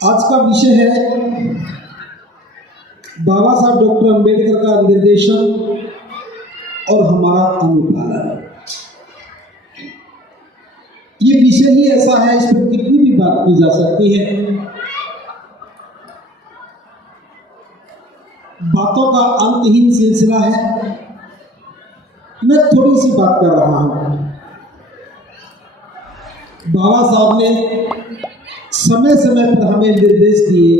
आज का विषय है बाबा साहब डॉक्टर अंबेडकर का निर्देशन और हमारा अनुपालन। ये विषय ही ऐसा है, इस पर कितनी भी बात की जा सकती है। बातों का अंतहीन सिलसिला है। मैं थोड़ी सी बात कर रहा हूं। बाबा साहब ने समय समय पर हमें निर्देश दिए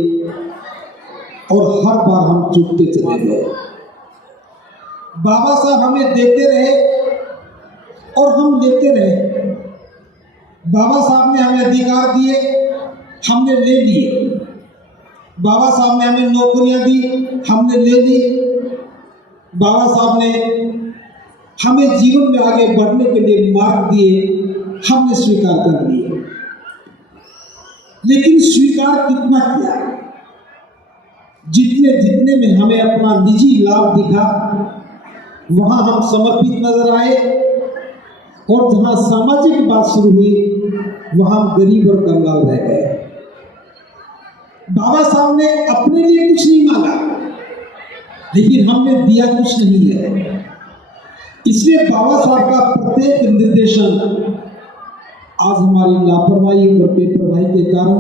और हर बार हम चूकते चले गए। बाबा साहब हमें देते रहे और हम लेते रहे। बाबा साहब ने हमें अधिकार दिए, हमने ले लिए। बाबा साहब ने हमें नौकरियां दी, हमने ले ली। बाबा साहब ने हमें जीवन में आगे बढ़ने के लिए मार्ग दिए, हमने स्वीकार कर लिए। लेकिन स्वीकार कितना किया? जितने जितने में हमें अपना निजी लाभ दिखा वहां हम समर्पित नजर आए, और जहां सामाजिक बात शुरू हुई वहां गरीब और कंगाल रह गए। बाबा साहब ने अपने लिए कुछ नहीं मांगा, लेकिन हमने दिया कुछ नहीं है। इसलिए बाबा साहब का प्रत्येक निर्देशन आज हमारी लापरवाही और बेपरवाही के कारण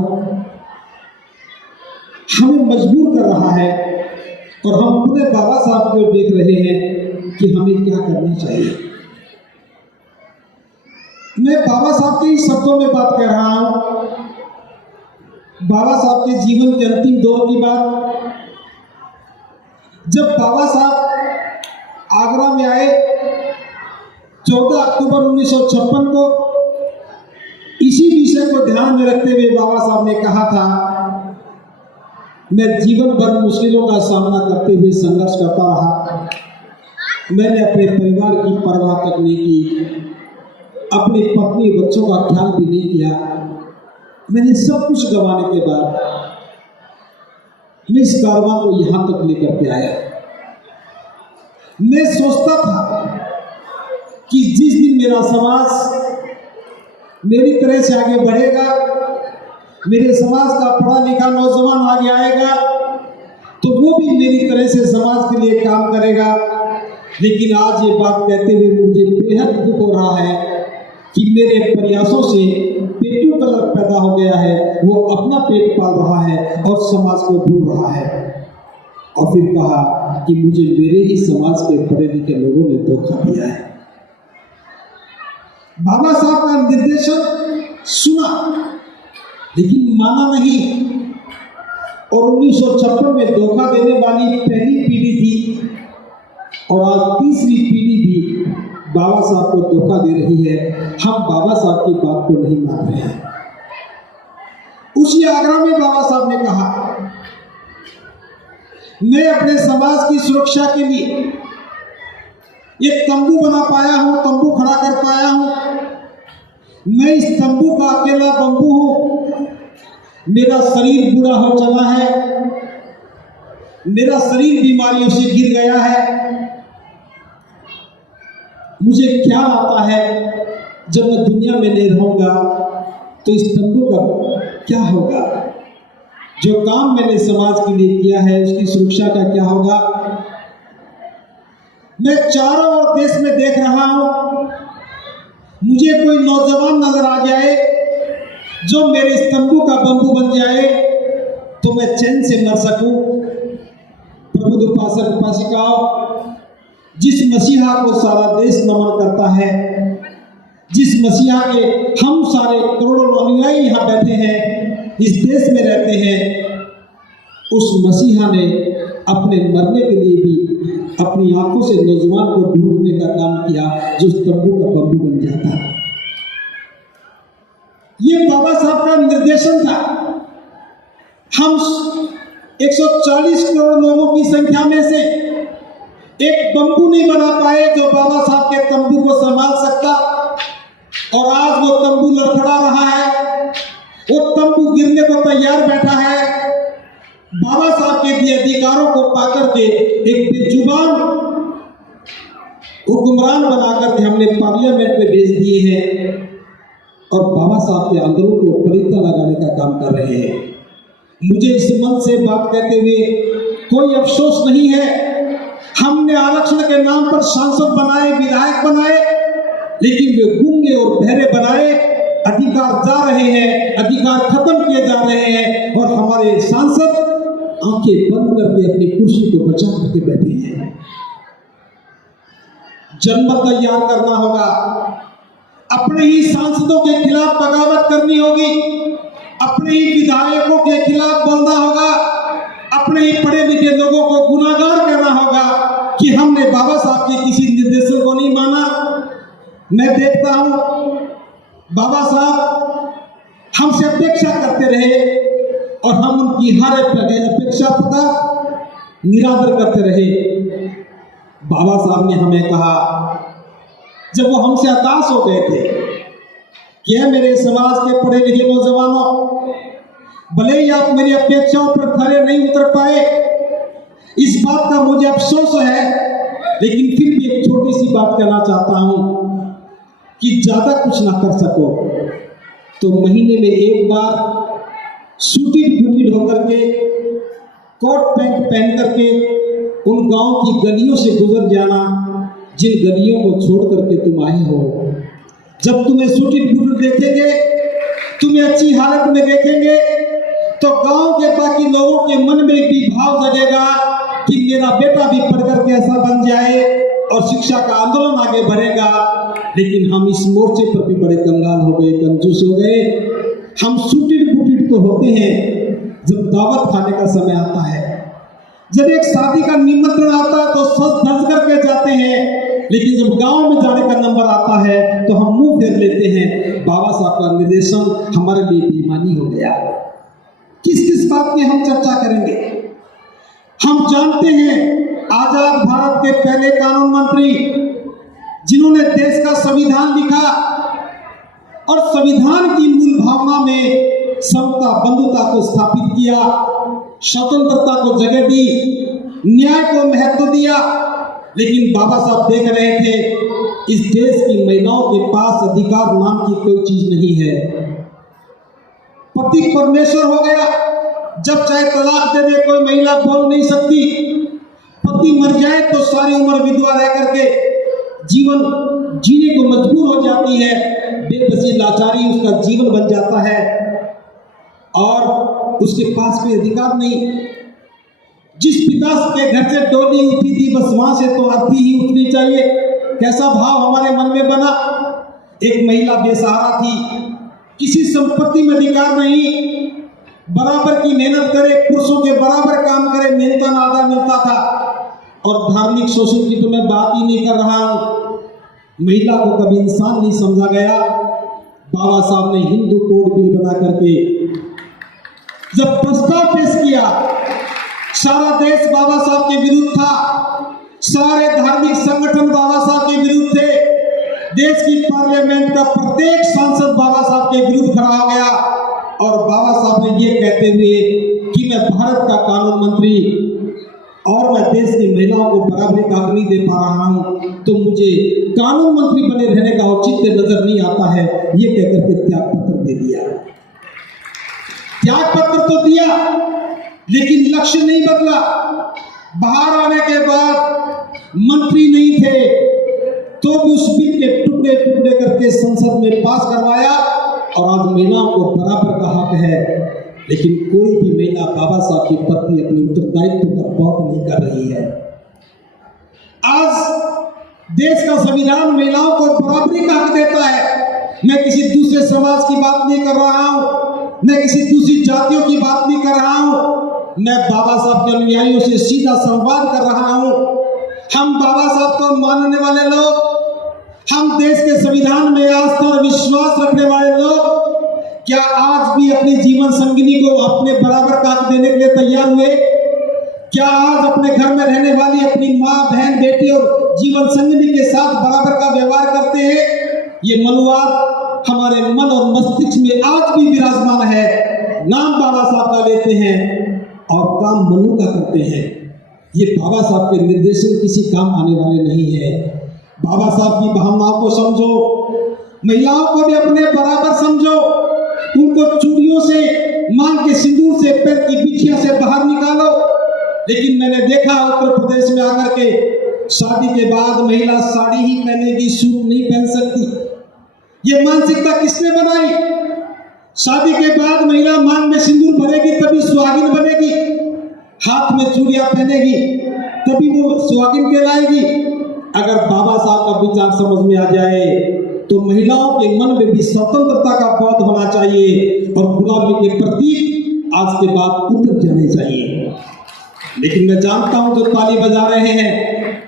हमें मजबूर कर रहा है, और हम पूरे बाबा साहब को देख रहे हैं कि हमें क्या करना चाहिए। मैं बाबा साहब के ही शब्दों में बात कर रहा हूं। बाबा साहब के जीवन के अंतिम दौर की बात। जब बाबा साहब आगरा में आए 14 अक्टूबर 1956 को, इसी विषय को ध्यान में रखते हुए बाबा साहब ने कहा था, मैं जीवन भर मुश्किलों का सामना करते हुए संघर्ष करता रहा। मैंने अपने परिवार की परवाह तक नहीं की, अपनी पत्नी बच्चों का ख्याल भी नहीं किया। मैंने सब कुछ गंवाने के बाद मैं इस कारवां को यहां तक लेकर के आया। मैं सोचता था कि जिस दिन मेरा समाज मेरी तरह से आगे बढ़ेगा, मेरे समाज का पढ़ा लिखा नौजवान आगे आएगा, तो वो भी मेरी तरह से समाज के लिए काम करेगा। लेकिन आज ये बात कहते हुए मुझे बेहद दुख हो रहा है कि मेरे प्रयासों से पेटू कलर पैदा हो गया है, वो अपना पेट पाल रहा है और समाज को भूल रहा है। और फिर कहा कि मुझे मेरे ही समाज के पढ़े लिखे लोगों ने धोखा दिया है। बाबा साहब का निर्देशन सुना, लेकिन माना नहीं। और 1956 में धोखा देने वाली पहली पीढ़ी थी, और आज तीसरी पीढ़ी भी बाबा साहब को धोखा दे रही है। हम बाबा साहब की बात को नहीं मान रहे हैं। उसी आगरा में बाबा साहब ने कहा, मैं अपने समाज की सुरक्षा के लिए एक तंबू बना पाया हूं, तंबू खड़ा कर पाया हूं। मैं इस तंबू का अकेला बंबू हूं। मेरा शरीर बूढ़ा हो चला है, मेरा शरीर बीमारियों से गिर गया है। मुझे ख्याल आता है जब मैं दुनिया में नहीं रहूंगा तो इस तंबू का क्या होगा। जो काम मैंने समाज के लिए किया है उसकी सुरक्षा का क्या होगा। मैं चारों ओर देश में देख रहा हूं, मुझे कोई नौजवान नजर आ जाए जो मेरे इस तंबू का बंबू बन जाए तो मैं चैन से मर सकूं। प्रबुद्ध उपासक उपासिकाओं, जिस मसीहा को सारा देश नमन करता है, जिस मसीहा के हम सारे करोड़ों अनुयायी यहाँ बैठे हैं, इस देश में रहते हैं, उस मसीहा ने अपने मरने के लिए भी अपनी आंखों से नौजवान को ढूंढने का काम किया, जो तंबू का बंबू बन जाता। ये बाबा साहब का निर्देशन था। हम 140 करोड़ लोगों की संख्या में से एक बंबू नहीं बना पाए जो बाबा साहब के तंबू को संभाल सकता, और आज वो तंबू लड़खड़ा रहा है, वो तंबू गिरने को तैयार बैठा है। बाबा साहब के दिए अधिकारों को पाकर के एक बेजुबान हुक्मरान बनाकर के हमने पार्लियामेंट में भेज दिए हैं, और बाबा साहब के आंदोलन को परिता लगाने का काम कर रहे हैं। मुझे इस मंच से बात कहते हुए कोई अफसोस नहीं है। हमने आरक्षण के नाम पर सांसद बनाए, विधायक बनाए, लेकिन वे गूंगे और बहरे बनाए। अधिकार जा रहे हैं, अधिकार खत्म किए जा रहे हैं और हमारे सांसद आंखें बंद करके अपनी कुर्सी को बचा करके बैठे हैं। जनमत तैयार करना होगा, अपने ही सांसदों के खिलाफ बगावत करनी होगी, अपने ही विधायकों के खिलाफ बोलना होगा, अपने ही पढ़े लिखे लोगों को गुनाहगार कहना होगा कि हमने बाबा साहब के किसी निर्देशन को नहीं माना। मैं देखता हूं बाबा साहब हमसे अपेक्षा करते रहे और हम उनकी हर अपेक्षा का निरादर करते रहे। बाबा साहब ने हमें कहा, जब वो हमसे हताश हो गए थे, कि मेरे समाज के पढ़े लिखे नौजवानों, भले ही आप मेरी अपेक्षाओं पर खरे नहीं उतर पाए, इस बात का मुझे अफसोस है, लेकिन फिर भी एक छोटी सी बात कहना चाहता हूं कि ज्यादा कुछ ना कर सको तो महीने में एक बार सूटिड बूटिड होकर के, कोट पैंट पहन करके उन गांव की गलियों से गुजर जाना, जिन गलियों को छोड़ करके तुम आए हो। जब तुम्हें सूटिड बूटिड देखेंगे, तुम्हें अच्छी हालत में देखेंगे, तो गांव के बाकी लोगों के मन में भी भाव जगेगा कि मेरा बेटा भी पढ़ करके ऐसा बन जाए और शिक्षा का आंदोलन आगे बढ़ेगा। लेकिन हम इस मोर्चे पर भी बड़े कंगाल हो गए, कंजूस हो गए। हम सूटिड बूटिड तो होते हैं जब दावत खाने का समय आता है, जब एक शादी का निमंत्रण आता है तो सज धज करके जाते हैं, लेकिन जब गांव में जाने का नंबर आता है तो हम मुंह फेर लेते हैं। बाबा साहब का निर्देशन हमारे लिए बेईमानी हो गया। किस किस बात की हम चर्चा करेंगे? हम जानते हैं आजाद भारत के पहले कानून मंत्री, जिन्होंने देश का संविधान लिखा और संविधान की मूल भावना में समता बंधुता को स्थापित किया, स्वतंत्रता को जगह दी, न्याय को महत्व दिया। लेकिन बाबा साहब देख रहे थे इस देश की महिलाओं के पास अधिकार नाम की कोई चीज नहीं है। पति परमेश्वर हो गया, जब चाहे तलाक दे दे कोई महिला बोल नहीं सकती। पति मर जाए तो सारी उम्र विधवा रह करके जीवन जीने को मजबूर हो जाती है, बेबसी लाचारी उसका जीवन बन जाता है और उसके पास कोई अधिकार नहीं। जिस पिता के घर से डोली उठी थी बस वहां से तो अर्थी ही उठनी चाहिए। कैसा भाव हमारे मन में बना। एक महिला बेसहारा थी, किसी संपत्ति में अधिकार नहीं, बराबर की मेहनत करे, पुरुषों के बराबर काम करे, मेहनताना आधा मिलता था। और धार्मिक शोषण की तो मैं बात ही नहीं कर रहा हूं। महिला को कभी इंसान नहीं समझा गया। बाबा साहब ने हिंदू कोड बिल बना करके जब प्रस्ताव पेश किया, सारा देश बाबा साहब के विरुद्ध था, सारे धार्मिक संगठन बाबा साहब के विरुद्ध थे, देश की पार्लियामेंट का प्रत्येक सांसद बाबा साहब के विरुद्ध खड़ा हो गया और बाबा साहब ने ये कहते हुए कि मैं भारत का कानून मंत्री और मैं देश की महिलाओं को बराबरी का हक नहीं दे पा रहा हूं, तो मुझे कानून मंत्री बने रहने का औचित्य नजर नहीं आता है, ये कहकर के त्याग पत्र दे दिया। त्याग पत्र तो दिया लेकिन लक्ष्य नहीं बदला। बाहर आने के बाद मंत्री नहीं थे तो भी उस बिल के टुकड़े टुकड़े करके संसद में पास करवाया और आज महिलाओं को बराबर का हक है। लेकिन कोई भी महिला बाबा साहब के प्रति अपने उत्तरदायित्व का बहुत नहीं कर रही है। आज देश का संविधान महिलाओं को बराबरी का हक देता है। मैं किसी दूसरे समाज की बात नहीं कर रहा हूं, मैं किसी दूसरी जातियों की बात नहीं कर रहा हूं, मैं बाबा साहब के अनुयायियों से सीधा संवाद कर रहा हूं। हम बाबा साहब को मानने वाले लोग, हम देश के संविधान में आस्था और विश्वास रखने वाले लोग क्या आज भी अपनी जीवन संगिनी को अपने बराबर का हक देने के लिए तैयार हुए? क्या आज अपने घर में रहने वाली अपनी माँ, बहन, बेटी और जीवन संगिनी के साथ बराबर का व्यवहार करते हैं? ये मनोवाद हमारे मन और मस्तिष्क में आज भी विराजमान है। नाम बाबा साहब का लेते हैं और काम मनु का करते हैं। ये बाबा साहब के निर्देशन किसी काम आने वाले नहीं है। बाबा साहब की भावनाओं को समझो, महिलाओं को भी अपने बराबर समझो, उनको चूड़ियों से, मांग के सिंदूर से उसे पैर की बिछिया से बाहर निकालो। लेकिन मैंने देखा उत्तर प्रदेश में आकर के शादी के बाद महिला साड़ी ही पहनेगी, सूट नहीं पहन सकती। ये मानसिकता किसने बनाई? शादी के बाद महिला मांग में सिंदूर भरेगी तभी सुहागिन बनेगी, हाथ में चूड़ियां पहनेगी तभी वो सुहागिन कहलाएगी। अगर बाबा साहब का विचार समझ में आ जाए तो महिलाओं के मन में भी स्वतंत्रता का बोध होना चाहिए और गुलामी के प्रतीक आज के बाद उतर जाने चाहिए। लेकिन मैं जानता हूं जो ताली बजा रहे हैं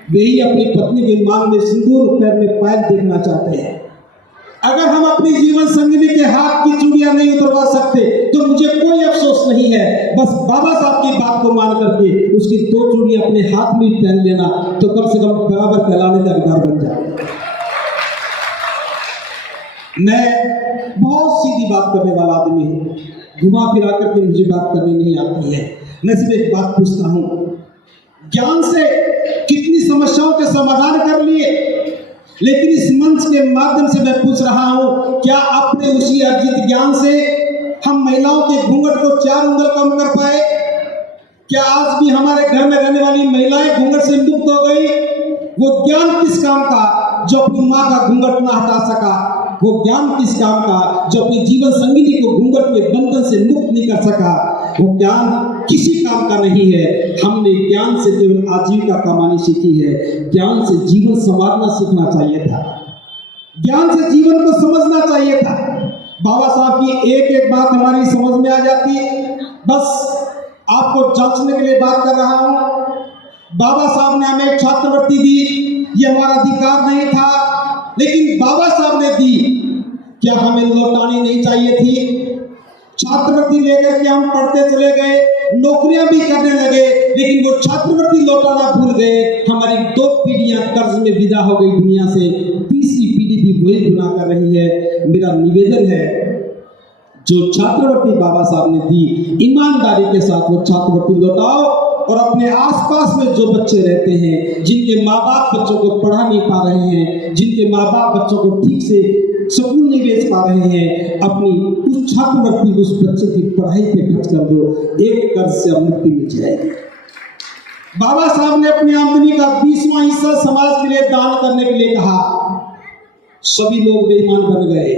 वही अपनी पत्नी के मांग में सिंदूर, पैर में पायल देखना चाहते हैं। अगर हम अपनी जीवन संगिनी के हाथ की चूड़ियां नहीं उतरवा सकते तो मुझे कोई अफसोस नहीं है। बस बाबा साहब की बात को मान करके उसकी 2 चूड़ियां अपने हाथ में पहन लेना तो कम से कम बराबर कहलाने का अधिकार बन जाए। मैं बहुत सीधी बात करने वाला आदमी हूँ, घुमा फिरा करके मुझे बात करनी नहीं आती है। मैं सिर्फ एक बात पूछता हूँ, ज्ञान से कितनी समस्याओं के समाधान कर लिए, लेकिन इस मंच के माध्यम से मैं पूछ रहा हूं, क्या अपने उसी अर्जित ज्ञान से हम महिलाओं के घूंघट को 4 उंगल कम कर पाए? क्या आज भी हमारे घर में रहने वाली महिलाएं घूंघट से मुक्त हो गई? वो ज्ञान किस काम का जो अपनी माँ का घूंघट ना हटा सका? वो ज्ञान किस काम का जो अपनी जीवन संगिनी को घूंघट के बंधन से मुक्त नहीं कर सका? वो ज्ञान किसी काम का नहीं है। हमने ज्ञान से केवल आजीविका कमानी सीखी है, ज्ञान से जीवन संवारना सीखना चाहिए था, ज्ञान से जीवन को समझना चाहिए था। बाबा साहब की एक एक बात हमारी समझ में आ जाती है। बस आपको जांचने के लिए बात कर रहा हूं। बाबा साहब ने हमें छात्रवृत्ति दी, ये हमारा अधिकार नहीं था, लेकिन बाबा साहब ने दी। क्या हमें लौटानी नहीं चाहिए थी? छात्रवृत्ति लेकर के हम पढ़ते चले गए, नौकरियां भी करने लगे, लेकिन वो छात्रवृत्ति लौटाना भूल गए। हमारी 2 पीढ़ियां कर्ज में विदा हो गई दुनिया से, तीसरी पीढ़ी भी वही गुनाह कर रही है। मेरा निवेदन है, जो छात्रवृत्ति बाबा साहब ने दी, ईमानदारी के साथ वो छात्रवृत्ति लौटाओ और अपने आसपास में जो बच्चे रहते हैं, जिनके माँ बाप बच्चों को पढ़ा नहीं पा रहे हैं, जिनके माँ बाप बच्चों को ठीक से स्कूल नहीं भेज पा रहे हैं, अपनी उस छात्रवृत्ति उस बच्चे की पढ़ाई पे खर्च कर दो, एक कर्ज से मुक्ति मिल जाएगी। बाबा साहब ने अपनी आमदनी का 20वां हिस्सा समाज के लिए दान करने के लिए कहा। सभी लोग बेईमान बन गए,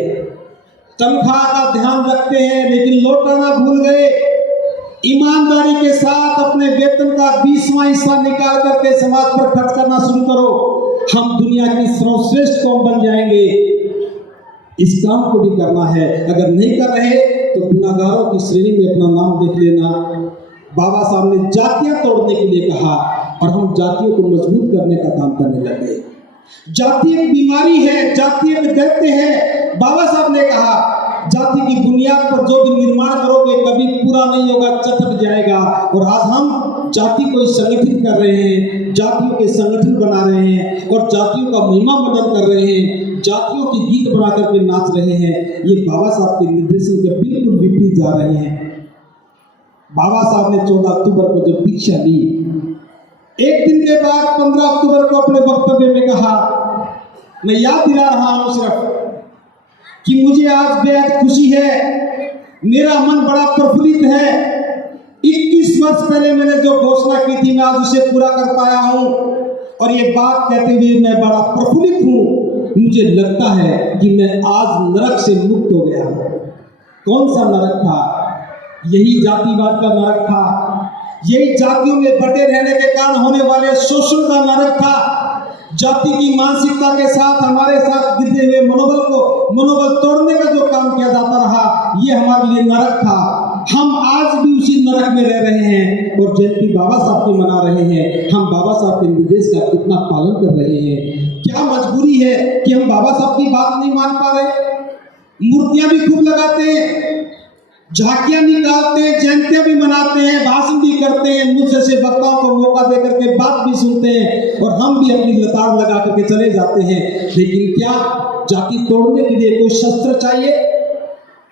तनख्वाह का ध्यान रखते हैं लेकिन लौटाना भूल गए। ईमानदारी के साथ अपने वेतन का 20वां हिस्सा निकाल करके समाज पर खर्च करना शुरू करो। हम दुनिया की सर्वश्रेष्ठ कौम बन जाएंगे। इस काम को भी करना है। अगर नहीं कर रहे तो गुनाहगारों की श्रेणी में अपना नाम देख लेना। बाबा साहब ने जातियां तोड़ने के लिए कहा और हम जातियों को मजबूत करने का काम करने लगे। जाति एक बीमारी है, जाति एक दैत्य है। बाबा साहब ने कहा, जाति की बुनियाद पर जो भी निर्माण करोगे कभी पूरा नहीं होगा, चटक जाएगा। और आज हम जाति को संगठित कर रहे हैं, जातियों के संगठन बना रहे हैं और जातियों का महिमा मंडन कर रहे हैं, जातियों की गीत बना करके नाच रहे हैं। ये बाबा साहब के निर्देशन के बिल्कुल विपरीत जा रहे हैं। बाबा साहब ने 14 अक्टूबर को जब दीक्षा ली, एक दिन के बाद 15 अक्टूबर को अपने वक्तव्य में कहा, मैं याद दिला रहा हूं सिर्फ कि मुझे आज बेहद खुशी है, मेरा मन बड़ा प्रफुल्लित है। 21 वर्ष पहले मैंने जो घोषणा की थी मैं आज उसे पूरा कर पाया हूं और ये बात कहते हुए मैं बड़ा प्रफुल्लित हूं। मुझे लगता है कि मैं आज नरक से मुक्त हो गया हूं। कौन सा नरक था? यही जातिवाद का नरक था, यही जातियों में बटे रहने के कारण होने वाले शोषण का नरक था। जाति की मानसिकता के साथ हमारे साथ गिरते हुए मनोबल तोड़ने का जो काम किया जाता रहा, ये हमारे लिए नरक था। हम आज भी उसी नरक में रह रहे हैं और जयंती बाबा साहब की मना रहे हैं। हम बाबा साहब के निर्देश का कितना पालन कर रहे हैं? क्या मजबूरी है कि हम बाबा साहब की बात नहीं मान पा रहे? मूर्तियां भी खूब लगाते हैं, झांकियां निकालते हैं, जयंतियां भी मनाते हैं, भाषण भी करते हैं, मुझ जैसे वक्ताओं को मौका देकर के बात भी सुनते हैं और हम भी अपनी लताड़ लगा करके चले जाते हैं। लेकिन क्या जाति तोड़ने के लिए कोई शस्त्र चाहिए?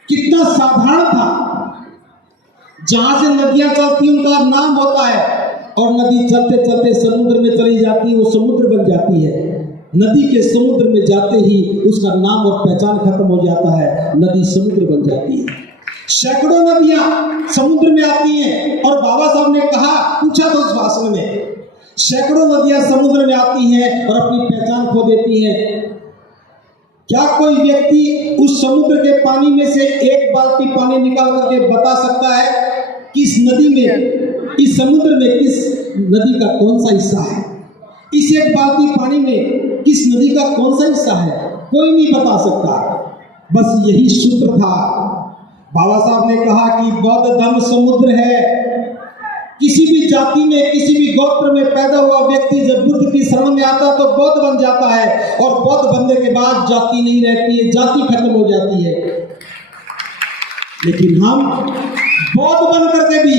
कितना साधारण था। जहां से नदियां चलती उनका नाम होता है और नदी चलते चलते समुद्र में चली जाती है, वो समुद्र बन जाती है। नदी के समुद्र में जाते ही उसका नाम और पहचान खत्म हो जाता है, नदी समुद्र बन जाती है। सैकड़ों नदियां समुद्र में आती हैं और बाबा साहब ने कहा, पूछा तो उस भाषण में, सैकड़ों नदियां समुद्र में आती हैं और अपनी पहचान खो देती हैं। क्या कोई व्यक्ति उस समुद्र के पानी में से एक बाल्टी पानी निकाल करके बता सकता है कि इस नदी में, इस समुद्र में किस नदी का कौन सा हिस्सा है? इस एक बाल्टी पानी में किस नदी का कौन सा हिस्सा है? कोई नहीं बता सकता। बस यही सूत्र था। बाबा साहब ने कहा कि बौद्ध धर्म समुद्र है। किसी भी जाति में, किसी भी गोत्र में पैदा हुआ व्यक्ति जब बुद्ध की शरण में आता है तो बौद्ध बन जाता है, और बौद्ध बनने के बाद जाति नहीं रहती है, जाति खत्म हो जाती है। लेकिन हम बौद्ध बन करके भी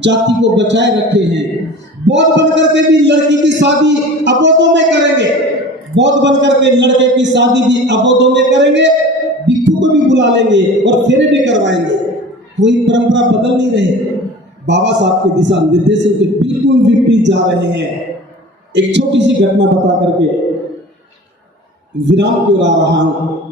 जाति को बचाए रखे हैं। बौद्ध बन करके भी लड़की की शादी अबोधों में करेंगे, बौद्ध बन करके लड़के की शादी भी अबोधों में करेंगे, भिक्षु को भी बुला लेंगे और फेरे भी करवाएंगे। कोई परंपरा बदल नहीं रहे। बाबा साहब के दिशा निर्देशों के बिल्कुल विपरीत जा रहे हैं। एक छोटी सी घटना बता करके विराम की ओर आ रहा हूं।